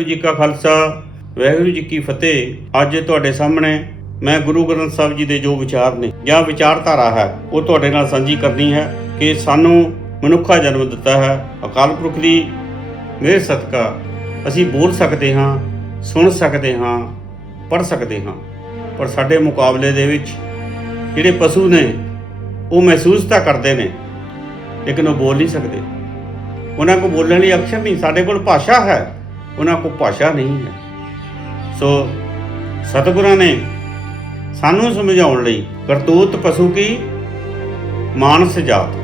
ਵਾਹਿਗੁਰੂ ਜੀ ਕਾ ਖਾਲਸਾ, ਵਾਹਿਗੁਰੂ ਜੀ ਕੀ ਫਤਿਹ। ਅੱਜ ਤੁਹਾਡੇ ਸਾਹਮਣੇ ਮੈਂ ਗੁਰੂ ਗ੍ਰੰਥ ਸਾਹਿਬ ਜੀ ਦੇ ਜੋ ਵਿਚਾਰ ਨੇ, ਜਾਂ ਵਿਚਾਰਧਾਰਾ ਹੈ, ਉਹ ਤੁਹਾਡੇ ਨਾਲ ਸਾਂਝੀ ਕਰਨੀ ਹੈ ਕਿ ਸਾਨੂੰ ਮਨੁੱਖਾ ਜਨਮ ਦਿੱਤਾ ਹੈ, ਅਕਾਲ ਪੁਰਖ ਦੀ ਮੇਰੇ ਸਦਕਾ ਅਸੀਂ ਬੋਲ ਸਕਦੇ ਹਾਂ, ਸੁਣ ਸਕਦੇ ਹਾਂ ਪੜ ਸਕਦੇ ਹਾਂ। ਪਰ ਸਾਡੇ ਮੁਕਾਬਲੇ ਦੇ ਵਿੱਚ ਜਿਹੜੇ ਪਸ਼ੂ ਨੇ, ਉਹ ਮਹਿਸੂਸ ਤਾਂ ਕਰਦੇ ਨੇ, ਲੇਕਿਨ ਉਹ ਬੋਲ ਨਹੀਂ ਸਕਦੇ। ਉਹਨਾਂ ਕੋਲ ਬੋਲਣ ਲਈ ਅਕਸ਼ਰ ਨਹੀਂ, ਸਾਡੇ ਕੋਲ ਭਾਸ਼ਾ ਹੈ। ਉਹਨਾਂ ਕੋਲ ਭਾਸ਼ਾ ਨਹੀਂ ਹੈ। ਸੋ ਸਤਿਗੁਰਾਂ ਨੇ ਸਾਨੂੰ ਸਮਝਾਉਣ ਲਈ ਕਰਤੂਤ ਪਸ਼ੂ ਕੀ? ਮਾਨਸ ਜਾਤ।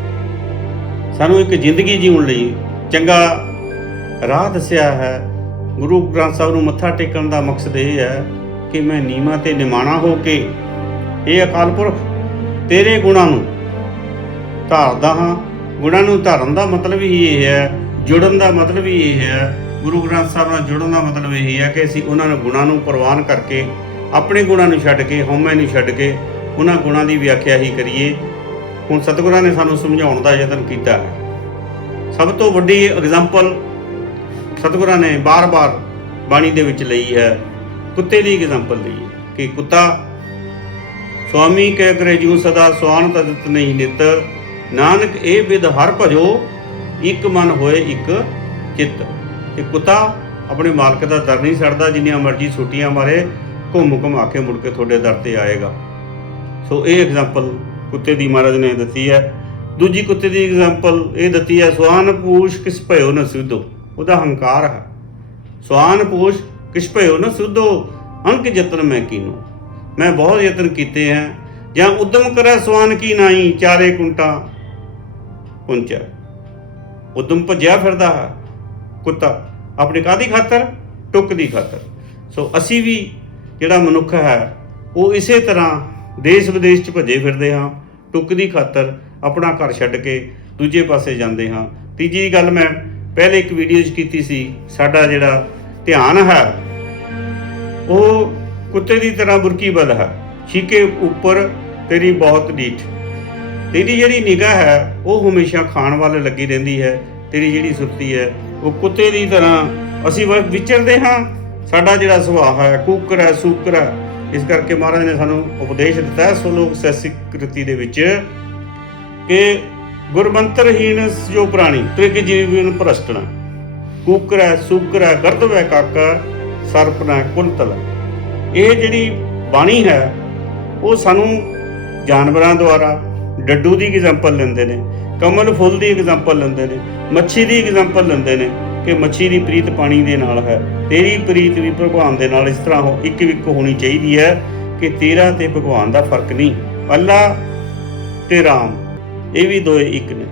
ਸਾਨੂੰ ਇੱਕ ਜ਼ਿੰਦਗੀ ਜੀਉਣ ਲਈ ਚੰਗਾ ਰਾਹ ਦੱਸਿਆ ਹੈ। ਗੁਰੂ ਗ੍ਰੰਥ ਸਾਹਿਬ ਨੂੰ ਮੱਥਾ ਟੇਕਣ ਦਾ ਮਕਸਦ ਇਹ ਹੈ ਕਿ ਮੈਂ ਨੀਮਾ ਤੇ ਨਿਮਾਣਾ ਹੋ ਕੇ ਇਹ ਅਕਾਲ ਪੁਰਖ ਤੇਰੇ ਗੁਣਾਂ ਨੂੰ ਧਾਰਦਾ ਹਾਂ। ਗੁਣਾਂ ਨੂੰ ਧਾਰਨ ਦਾ ਮਤਲਬ ਹੀ ਇਹ ਹੈ, ਜੁੜਨ ਦਾ ਮਤਲਬ ਹੀ ਇਹ ਹੈ ਗੁਰੂ ਗ੍ਰੰਥ ਸਾਹਿਬ ਨਾਲ ਜੁੜਨ ਦਾ ਮਤਲਬ ਇਹ ਹੈ ਕਿ ਅਸੀਂ ਉਹਨਾਂ ਨੂੰ ਗੁਣਾਂ ਨੂੰ ਪ੍ਰਵਾਨ ਕਰਕੇ, ਆਪਣੇ ਗੁਣਾਂ ਨੂੰ ਛੱਡ ਕੇ, ਹਉਮੈ ਨੂੰ ਛੱਡ ਕੇ, ਉਹਨਾਂ ਗੁਣਾਂ ਦੀ ਵਿਆਖਿਆ ਹੀ ਕਰੀਏ। ਹੁਣ ਸਤਿਗੁਰਾਂ ਨੇ ਸਾਨੂੰ ਸਮਝਾਉਣ ਦਾ ਯਤਨ ਕੀਤਾ ਹੈ। ਸਭ ਤੋਂ ਵੱਡੀ ਐਗਜ਼ਾਮਪਲ ਸਤਿਗੁਰਾਂ ਨੇ ਬਾਰ-ਬਾਰ ਬਾਣੀ ਦੇ ਵਿੱਚ ਲਈ ਹੈ। ਕੁੱਤੇ ਦੀ ਐਗਜ਼ਾਮਪਲ ਲਈ ਕਿ ਕੁੱਤਾ ਸੁਆਮੀ ਕਹਿ ਕਰੇ ਜੂ ਸਦਾ ਸੁਆਨ ਤਦਤ ਨਹੀਂ ਨਿਤ। ਨਾਨਕ ਇਹ ਵਿਦ ਹਰ ਭਜੋ, ਇੱਕ ਮਨ ਹੋਏ ਇੱਕ ਚਿੱਤ। ਤੇ ਕੁੱਤਾ ਆਪਣੇ ਮਾਲਕ ਦਾ ਦਰ ਨਹੀਂ ਛੱਡਦਾ, ਜਿੰਨੀਆਂ ਮਰਜ਼ੀ ਛੁੱਟੀਆਂ ਮਾਰੇ, ਘੁੰਮ ਘੁਮਾ ਕੇ ਮੁੜ ਕੇ ਤੁਹਾਡੇ ਦਰ ਤੇ ਆਏਗਾ। ਸੋ ਇਹ ਐਗਜ਼ਾਮਪਲ ਕੁੱਤੇ ਦੀ ਮਹਾਰਾਜ ਨੇ ਦਿੱਤੀ ਹੈ। ਦੂਜੀ ਕੁੱਤੇ ਦੀ ਐਗਜ਼ਾਮਪਲ ਇਹ ਦਿੱਤੀ ਹੈ, ਸਵਾਨ ਪੂਛ ਕਿਸ ਭਇਓ ਨ ਸਿੱਧੋ? ਉਹਦਾ ਹੰਕਾਰ ਹੈ। ਸੁਆਨ ਪੂਛ ਕਿਸ ਭਇਓ ਨ ਸਿੱਧੋ? ਅੰਕ ਯਤਨ ਮੈਂ ਕੀਨੋ। ਮੈਂ ਬਹੁਤ ਯਤਨ ਕੀਤੇ ਹੈ। ਜਾਂ ਉਦਮ ਕਰੈ ਸੁਆਨ ਕੀ ਨਾਈ, ਚਾਰੇ ਕੁੰਟਾ ਪੁੰਚਾ। ਉਦਮ ਭਜਿਆ ਫਿਰਦਾ ਹੈ। ਕੁੱਤਾ ਆਪਣੀ ਕਾਦੀ ਖਾਤਰ? ਟੁੱਕ ਦੀ ਖਾਤਰ। ਸੋ ਅਸੀਂ ਵੀ ਜਿਹੜਾ ਮਨੁੱਖ ਹੈ, ਉਹ ਇਸੇ ਤਰ੍ਹਾਂ ਦੇਸ਼ ਵਿਦੇਸ਼ 'ਚ ਭੱਜੇ ਫਿਰਦੇ ਹਾਂ ਟੁੱਕ ਦੀ ਖਾਤਰ ਆਪਣਾ ਘਰ ਛੱਡ ਕੇ ਦੂਜੇ ਪਾਸੇ ਜਾਂਦੇ ਹਾਂ। ਤੀਜੀ ਗੱਲ ਮੈਂ ਪਹਿਲੇ ਇੱਕ ਵੀਡੀਓ 'ਚ ਕੀਤੀ ਸੀ, ਸਾਡਾ ਜਿਹੜਾ ਧਿਆਨ ਹੈ, ਉਹ ਕੁੱਤੇ ਦੀ ਤਰ੍ਹਾਂ ਬੁਰਕੀ ਬਲ ਹੈ। ਛੀਕੇ ਉੱਪਰ ਤੇਰੀ ਬਹੁਤ ਡੀਠ ਤੇਰੀ ਜਿਹੜੀ ਨਿਗਾਹ ਹੈ, ਉਹ ਹਮੇਸ਼ਾ ਖਾਣ ਵੱਲ ਲੱਗੀ ਰਹਿੰਦੀ ਹੈ, ਤੇਰੀ ਜਿਹੜੀ ਸੁਰਤੀ ਹੈ ਉਹ ਕੁੱਤੇ ਦੀ ਤਰ੍ਹਾਂ ਅਸੀਂ ਵਿਚਰਦੇ ਹਾਂ। ਸਾਡਾ ਜਿਹੜਾ ਸੁਭਾਅ ਹੈ, ਕੂਕਰ ਹੈ, ਸੂਕਰ ਹੈ, ਇਸ ਕਰਕੇ ਮਹਾਰਾਜ ਨੇ ਸਾਨੂੰ ਉਪਦੇਸ਼ ਦਿੱਤਾ ਹੈ ਸੋਲੋਕ ਸੈਸਿਕ ਕ੍ਰਿਤੀ ਦੇ ਵਿੱਚ ਕਿ ਗੁਰਮੰਤਰਹੀਣ ਜੋ ਪ੍ਰਾਣੀ ਤ੍ਰਿਗ ਜੀਵਨ ਭ੍ਰਸ਼ਟਣਾ, ਕੂਕਰ ਹੈ, ਸੂਕਰ ਹੈ ਗਰਦਵ ਹੈ ਕਾਕਾ ਸਰਪਨਾ ਕੁੰਤਲ ਇਹ ਜਿਹੜੀ ਬਾਣੀ ਹੈ, ਉਹ ਸਾਨੂੰ ਜਾਨਵਰਾਂ ਦੁਆਰਾ, ਡੱਡੂ ਦੀ ਐਗਜ਼ਾਮਪਲ ਲੈਂਦੇ ਨੇ। ਕਮਲ ਫੁੱਲ ਦੀ ਐਗਜ਼ਾਮਪਲ ਲੈਂਦੇ ਨੇ, ਮੱਛੀ ਦੀ ਐਗਜ਼ਾਮਪਲ ਲੈਂਦੇ ਨੇ ਕਿ ਮੱਛੀ ਦੀ ਪ੍ਰੀਤ ਪਾਣੀ ਦੇ ਨਾਲ ਹੈ। ਤੇਰੀ ਪ੍ਰੀਤ ਵੀ ਭਗਵਾਨ ਦੇ ਨਾਲ ਇਸ ਤਰ੍ਹਾਂ ਹੋ, ਇੱਕ ਵਿਕ ਹੋਣੀ ਚਾਹੀਦੀ ਹੈ ਕਿ ਤੇਰਾ ਤੇ ਭਗਵਾਨ ਦਾ ਫ਼ਰਕ ਨਹੀਂ। ਅੱਲਾ ਤੇ ਰਾਮ, ਇਹ ਵੀ ਦੋਏ ਇੱਕ ਨੇ।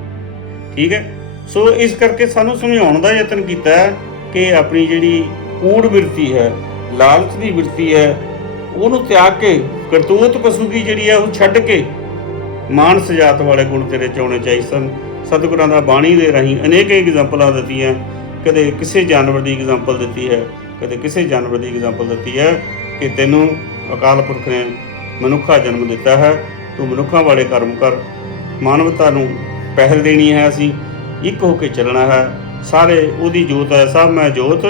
ਠੀਕ ਹੈ? ਸੋ ਇਸ ਕਰਕੇ ਸਾਨੂੰ ਸਮਝਾਉਣ ਦਾ ਯਤਨ ਕੀਤਾ ਹੈ ਕਿ ਆਪਣੀ ਜਿਹੜੀ ਕੂੜ ਬਿਰਤੀ ਹੈ, ਲਾਲਚ ਦੀ ਬਿਰਤੀ ਹੈ, ਉਹਨੂੰ ਤਿਆਗ ਕੇ ਕਰਤੂਤ ਪਸ਼ੂ ਕੀ ਜਿਹੜੀ ਹੈ ਉਹ ਛੱਡ ਕੇ ਮਾਨਸ ਸਜਾਤ ਵਾਲੇ ਗੁਣ ਤੇਰੇ ਚ ਆਉਣੇ ਚਾਹੀਦੇ ਸਨ। ਸਤਿਗੁਰਾਂ ਦਾ ਬਾਣੀ ਦੇ ਰਾਹੀਂ ਅਨੇਕ ਐਗਜ਼ਾਮਪਲਾਂ ਦਿੱਤੀਆਂ। ਕਦੇ ਕਿਸੇ ਜਾਨਵਰ ਦੀ ਐਗਜ਼ਾਮਪਲ ਦਿੱਤੀ ਹੈ, ਕਦੇ ਕਿਸੇ ਜਾਨਵਰ ਦੀ ਐਗਜ਼ਾਮਪਲ ਦਿੱਤੀ ਹੈ ਕਿ ਤੈਨੂੰ ਅਕਾਲ ਪੁਰਖ ਨੇ ਮਨੁੱਖਾ ਜਨਮ ਦਿੱਤਾ ਹੈ, ਤੂੰ ਮਨੁੱਖਾਂ ਵਾਲੇ ਕਰਮ ਕਰ। ਮਾਨਵਤਾ ਨੂੰ ਪਹਿਲ ਦੇਣੀ ਹੈ ਅਸੀਂ, ਇੱਕ ਹੋ ਕੇ ਚੱਲਣਾ ਹੈ। ਸਾਰੇ ਉਹਦੀ ਜੋਤ ਹੈ, ਸਭ ਮੈਂ ਜੋਤ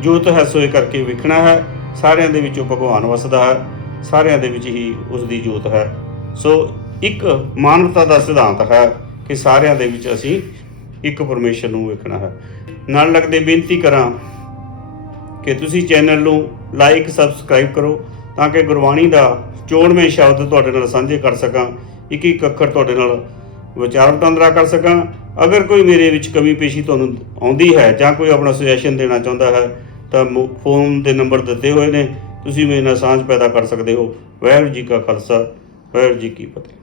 ਜੋਤ ਹੈ ਸੋਏ ਕਰਕੇ ਵਿਖਣਾ ਹੈ। ਸਾਰਿਆਂ ਦੇ ਵਿੱਚੋਂ ਭਗਵਾਨ ਵਸਦਾ ਹੈ, ਸਾਰਿਆਂ ਦੇ ਵਿੱਚ ਹੀ ਉਸ ਦੀ ਜੋਤ ਹੈ। ਸੋ ਇੱਕ ਮਾਨਵਤਾ ਦਾ ਸਿਧਾਂਤ ਹੈ ਕਿ ਸਾਰਿਆਂ ਦੇ ਵਿੱਚ ਅਸੀਂ ਇੱਕ ਪਰਮੇਸ਼ਰ ਨੂੰ ਵੇਖਣਾ ਹੈ। ਨਾਲ ਲੱਗਦੇ ਬੇਨਤੀ ਕਰਾਂ ਕਿ ਤੁਸੀਂ ਚੈਨਲ ਨੂੰ ਲਾਈਕ, ਸਬਸਕ੍ਰਾਈਬ ਕਰੋ ਤਾਂ ਕਿ ਗੁਰਬਾਣੀ ਦਾ ਚੋਣਵੇਂ ਸ਼ਬਦ ਤੁਹਾਡੇ ਨਾਲ ਸਾਂਝੇ ਕਰ ਸਕਾਂ ਇੱਕ ਇੱਕ ਅੱਖਰ ਤੁਹਾਡੇ ਨਾਲ ਵਿਚਾਰ ਵਟਾਂਦਰਾ ਕਰ ਸਕਾਂ। ਅਗਰ ਕੋਈ ਮੇਰੇ ਵਿੱਚ ਕਮੀ ਪੇਸ਼ੀ ਤੁਹਾਨੂੰ ਆਉਂਦੀ ਹੈ ਜਾਂ ਕੋਈ ਆਪਣਾ ਸੁਜੈਸ਼ਨ ਦੇਣਾ ਚਾਹੁੰਦਾ ਹੈ, ਤਾਂ ਮੋ- ਫੋਨ ਦੇ ਨੰਬਰ ਦਿੱਤੇ ਹੋਏ ਨੇ। ਤੁਸੀਂ ਮੇਰੇ ਨਾਲ ਸਾਂਝ ਪੈਦਾ ਕਰ ਸਕਦੇ ਹੋ। ਵਾਹਿਗੁਰੂ ਜੀ ਕਾ ਖਾਲਸਾ, ਵਾਹਿਗੁਰੂ ਜੀ ਕੀ ਫਤਿਹ।